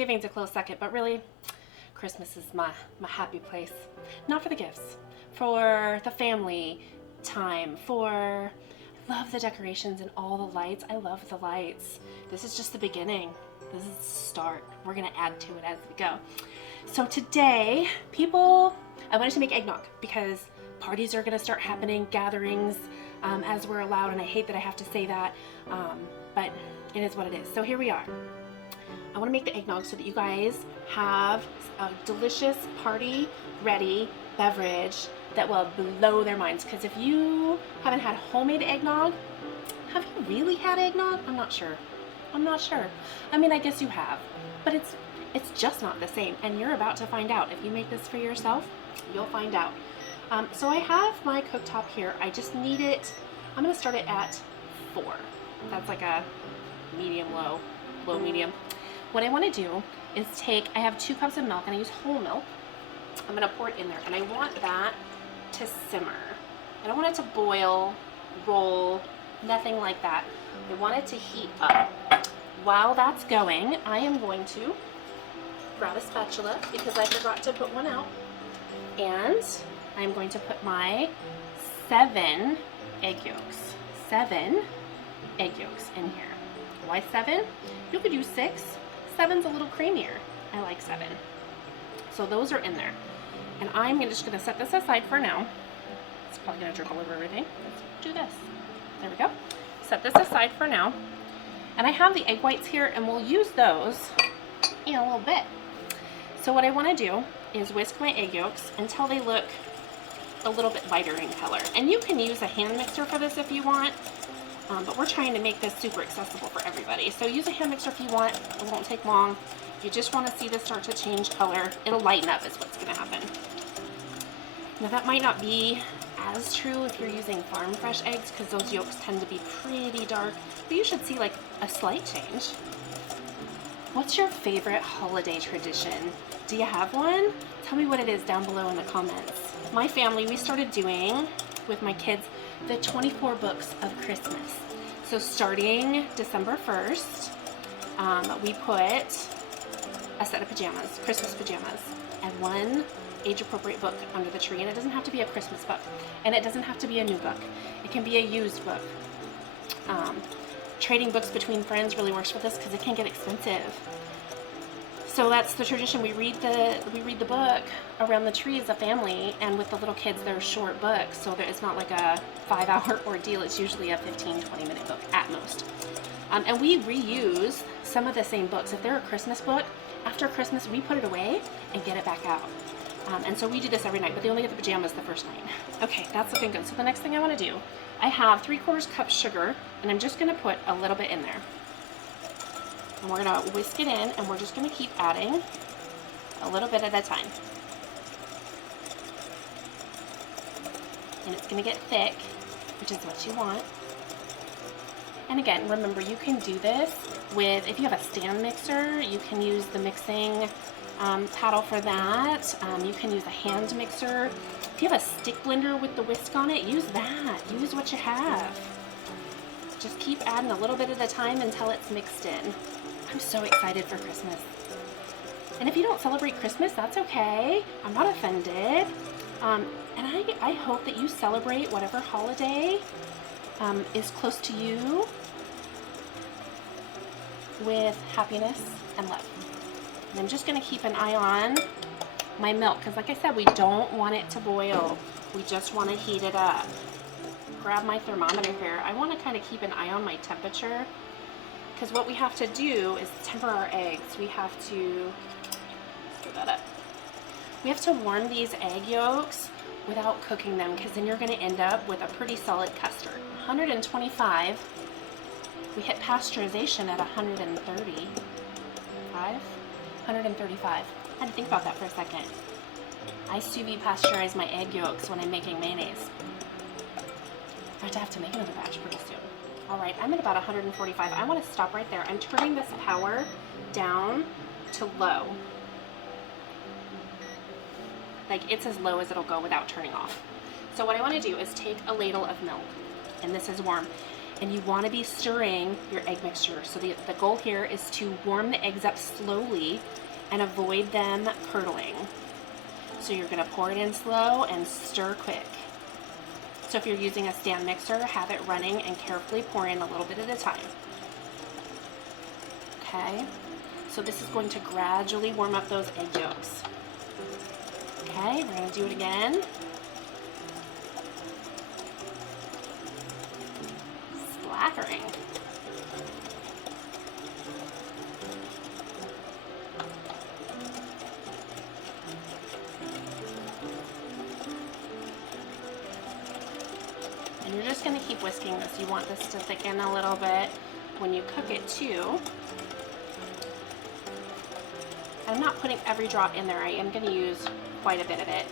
Thanksgiving's a close second, but really, Christmas is my happy place. Not for the gifts, for the family time, I love the decorations and all the lights. I love the lights. This is just the beginning. This is the start. We're gonna add to it as we go. So today, I wanted to make eggnog because parties are gonna start happening, gatherings, as we're allowed, and I hate that I have to say that, but it is what it is. So here we are. I want to make the eggnog so that you guys have a delicious party ready beverage that will blow their minds, because if you haven't had homemade eggnog, have you really had eggnog? I'm not sure. I mean, I guess you have, but it's just not the same, and you're about to find out. If you make this for yourself, you'll find out. So I have my cooktop here. I just need it, I'm gonna start it at 4. That's like a medium, low, medium. What I wanna do is I have 2 cups of milk and I use whole milk. I'm gonna pour it in there and I want that to simmer. I don't want it to boil, roll, nothing like that. I want it to heat up. While that's going, I am going to grab a spatula because I forgot to put one out, and I'm going to put my 7 egg yolks. 7 egg yolks in here. Why 7? You could use 6. 7's a little creamier. I like 7. So those are in there. And I'm just gonna set this aside for now. It's probably gonna drip all over everything. Let's do this. There we go. Set this aside for now. And I have the egg whites here, and we'll use those in a little bit. So what I wanna do is whisk my egg yolks until they look a little bit lighter in color. And you can use a hand mixer for this if you want, but we're trying to make this super accessible for everybody. So use a hand mixer if you want. It won't take long. If you just want to see this start to change color, it'll lighten up is what's going to happen. Now that might not be as true if you're using farm fresh eggs, because those yolks tend to be pretty dark, but you should see like a slight change. What's your favorite holiday tradition? Do you have one? Tell me what it is down below in the comments. My family, we started doing, with my kids, the 24 books of Christmas. So starting December 1st, we put a set of pajamas, Christmas pajamas, and one age-appropriate book under the tree. And it doesn't have to be a Christmas book, and it doesn't have to be a new book. It can be a used book. Trading books between friends really works with this because it can get expensive. So that's the tradition. We read the book around the tree as a family, and with the little kids, they're short books, so it's not like a 5-hour ordeal. It's usually a 15-20 minute book at most. And we reuse some of the same books. If they're a Christmas book, after Christmas we put it away and get it back out. And so we do this every night, but they only get the pajamas the first night. Okay, that's looking good. So the next thing I want to do, I have 3/4 cup sugar, and I'm just going to put a little bit in there. And we're going to whisk it in, and we're just going to keep adding a little bit at a time. And it's going to get thick, which is what you want. And again, remember, you can do this with, if you have a stand mixer, you can use the mixing paddle for that. You can use a hand mixer. If you have a stick blender with the whisk on it, use that. Use what you have. Just keep adding a little bit at a time until it's mixed in. I'm so excited for Christmas. And if you don't celebrate Christmas, that's okay. I'm not offended. And I hope that you celebrate whatever holiday is close to you with happiness and love. And I'm just gonna keep an eye on my milk, because like I said, we don't want it to boil. We just wanna heat it up. Grab my thermometer here. I wanna kind of keep an eye on my temperature, because what we have to do is temper our eggs. We have to, let's do that up. We have to warm these egg yolks without cooking them, because then you're gonna end up with a pretty solid custard. 125, we hit pasteurization at 135. I had to think about that for a second. I sous vide pasteurize my egg yolks when I'm making mayonnaise. I have to make another batch pretty soon. All right, I'm at about 145. I want to stop right there. I'm turning this power down to low. Like, it's as low as it'll go without turning off. So what I want to do is take a ladle of milk, and this is warm, And you want to be stirring your egg mixture. So the goal here is to warm the eggs up slowly and avoid them curdling. So you're going to pour it in slow and stir quick. So if you're using a stand mixer, have it running and carefully pour in a little bit at a time. Okay, so this is going to gradually warm up those egg yolks. Okay, we're going to do it again. Splattering. And you're just going to keep whisking this. You want this to thicken a little bit when you cook it too. I'm not putting every drop in there. I am going to use quite a bit of it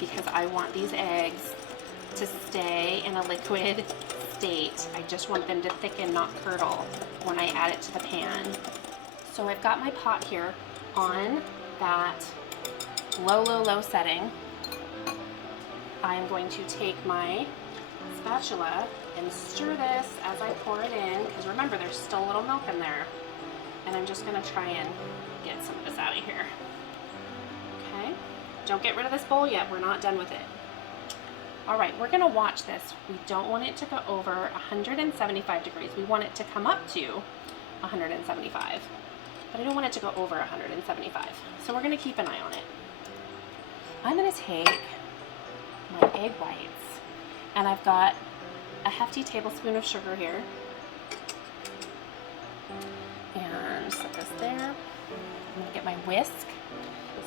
because I want these eggs to stay in a liquid state. I just want them to thicken, not curdle, when I add it to the pan. So I've got my pot here on that low setting. I am going to take my spatula and stir this as I pour it in, because remember there's still a little milk in there. And I'm just going to try and get some of this out of here. Okay, don't get rid of this bowl yet, we're not done with it. Alright, we're going to watch this. We don't want it to go over 175 degrees. We want it to come up to 175, but I don't want it to go over 175. So we're going to keep an eye on it. I'm going to take my egg whites, and I've got a hefty tablespoon of sugar here. And set this there. I'm going to get my whisk.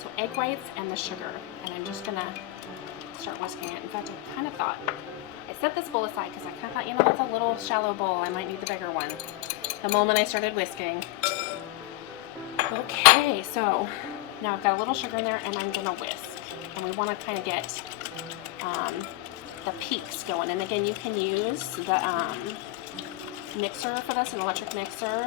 So egg whites and the sugar. And I'm just going to start whisking it. In fact, I kind of thought, I set this bowl aside because I kind of thought, you know, it's a little shallow bowl. I might need the bigger one. The moment I started whisking. Okay, so now I've got a little sugar in there and I'm going to whisk. And we want to kind of get the peaks going. And again, you can use the mixer for this, an electric mixer.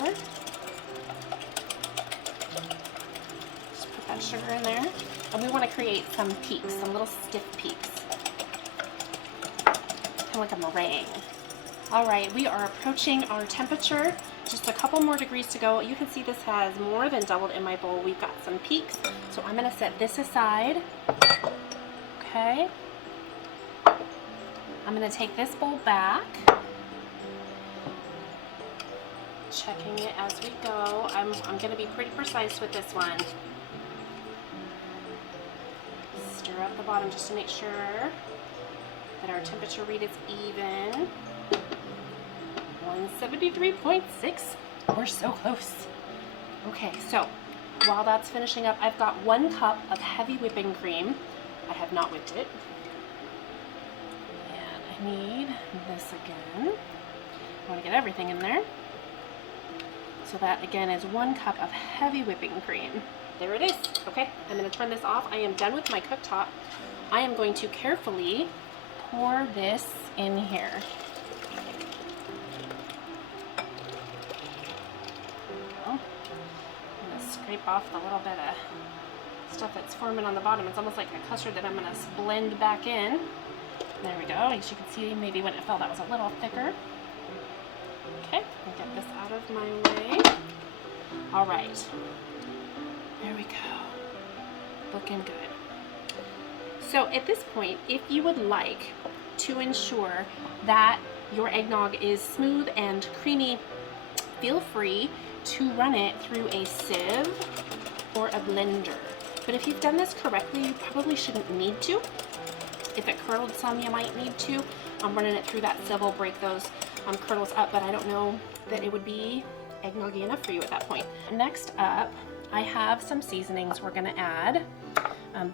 Just put that sugar in there. And we want to create some peaks, some little stiff peaks. Kind of like a meringue. Alright, we are approaching our temperature. Just a couple more degrees to go. You can see this has more than doubled in my bowl. We've got some peaks. So I'm going to set this aside. Okay. I'm going to take this bowl back. Checking it as we go. I'm going to be pretty precise with this one. Stir up the bottom just to make sure that our temperature read is even. 173.6. We're so close. Okay, so while that's finishing up, I've got 1 cup of heavy whipping cream. I have not whipped it. And I need this again. I want to get everything in there. So that again is 1 cup of heavy whipping cream. There it is. Okay, I'm going to turn this off. I am done with my cooktop. I am going to carefully pour this in here. Scrape off the little bit of stuff that's forming on the bottom. It's almost like a custard that I'm going to blend back in. There we go. As you can see, maybe when it fell that was a little thicker. Okay, I'll get this out of my way. All right, there we go. Looking good. So at this point, if you would like to ensure that your eggnog is smooth and creamy, feel free to run it through a sieve or a blender. But if you've done this correctly, you probably shouldn't need to. If it curdled some, you might need to. Running it through that sieve will break those curdles up, but I don't know that it would be eggnoggy enough for you at that point. Next up, I have some seasonings we're gonna add.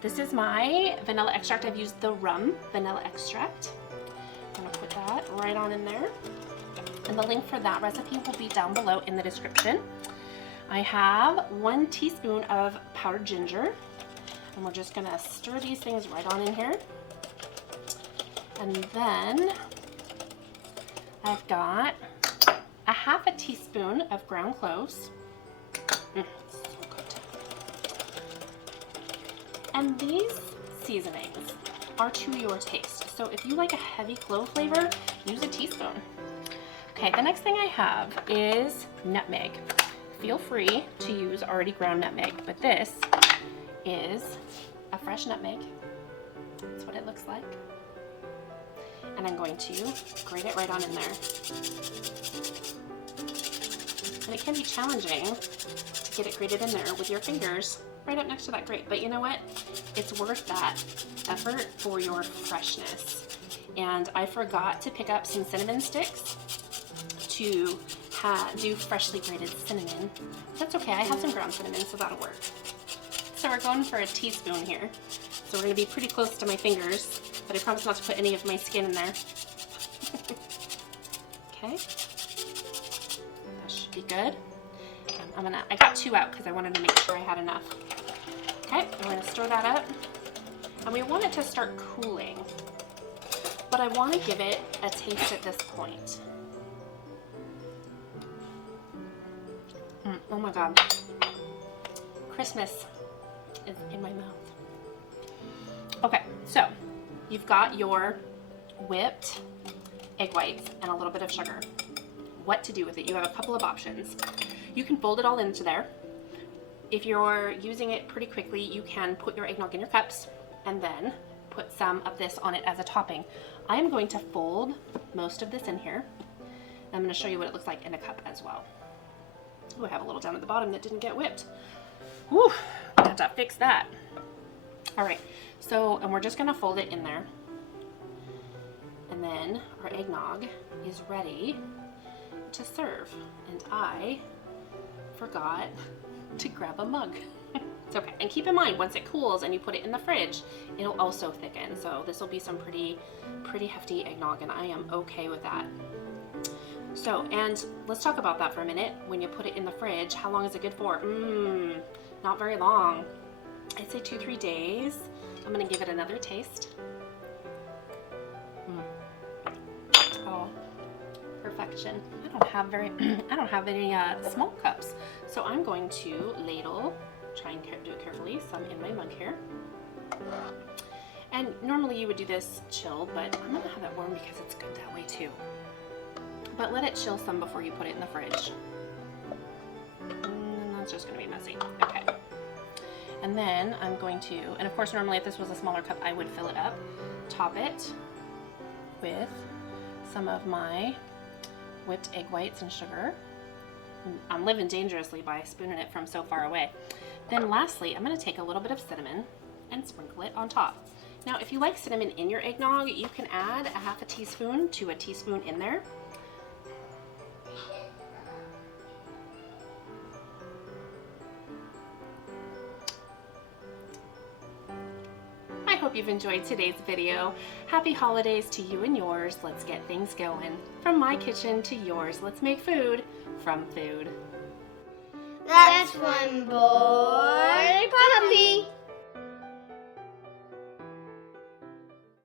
This is my vanilla extract. I've used the rum vanilla extract. I'm gonna put that right on in there. And the link for that recipe will be down below in the description. I have 1 teaspoon of powdered ginger, and we're just gonna stir these things right on in here. And then I've got a 1/2 teaspoon of ground cloves. So good. And these seasonings are to your taste. So if you like a heavy clove flavor, use a teaspoon. Okay, the next thing I have is nutmeg. Feel free to use already ground nutmeg, but this is a fresh nutmeg. That's what it looks like. And I'm going to grate it right on in there. And it can be challenging to get it grated in there with your fingers right up next to that grate. But you know what? It's worth that effort for your freshness. And I forgot to pick up some cinnamon sticks to do freshly grated cinnamon. That's okay, I have some ground cinnamon, so that'll work. So we're going for a teaspoon here. So we're gonna be pretty close to my fingers, but I promise not to put any of my skin in there. Okay, that should be good. I got 2 out because I wanted to make sure I had enough. Okay, I'm gonna stir that up. And we want it to start cooling, but I wanna give it a taste at this point. Oh my God, Christmas is in my mouth. Okay, so you've got your whipped egg whites and a little bit of sugar. What to do with it? You have a couple of options. You can fold it all into there. If you're using it pretty quickly, you can put your eggnog in your cups and then put some of this on it as a topping. I am going to fold most of this in here. I'm going to show you what it looks like in a cup as well. Ooh, I have a little down at the bottom that didn't get whipped. Whew, I have to fix that. All right, so, and we're just gonna fold it in there. And then our eggnog is ready to serve. And I forgot to grab a mug. It's okay, and keep in mind, once it cools and you put it in the fridge, it'll also thicken. So this will be some pretty hefty eggnog, and I am okay with that. So, and let's talk about that for a minute. When you put it in the fridge, how long is it good for? Not very long. I'd say 2-3 days. I'm gonna give it another taste. Oh, perfection. I don't have any small cups. So I'm going to ladle, try and do it carefully, some in my mug here. And normally you would do this chilled, but I'm gonna have it warm because it's good that way too. But let it chill some before you put it in the fridge. And that's just gonna be messy. Okay. And then I'm going to, and of course normally if this was a smaller cup, I would fill it up, top it with some of my whipped egg whites and sugar. I'm living dangerously by spooning it from so far away. Then lastly, I'm gonna take a little bit of cinnamon and sprinkle it on top. Now, if you like cinnamon in your eggnog, you can add a half a teaspoon to a teaspoon in there. I hope you've enjoyed today's video. Happy holidays to you and yours. Let's get things going. From my kitchen to yours, let's make food from food. That's one boy puppy.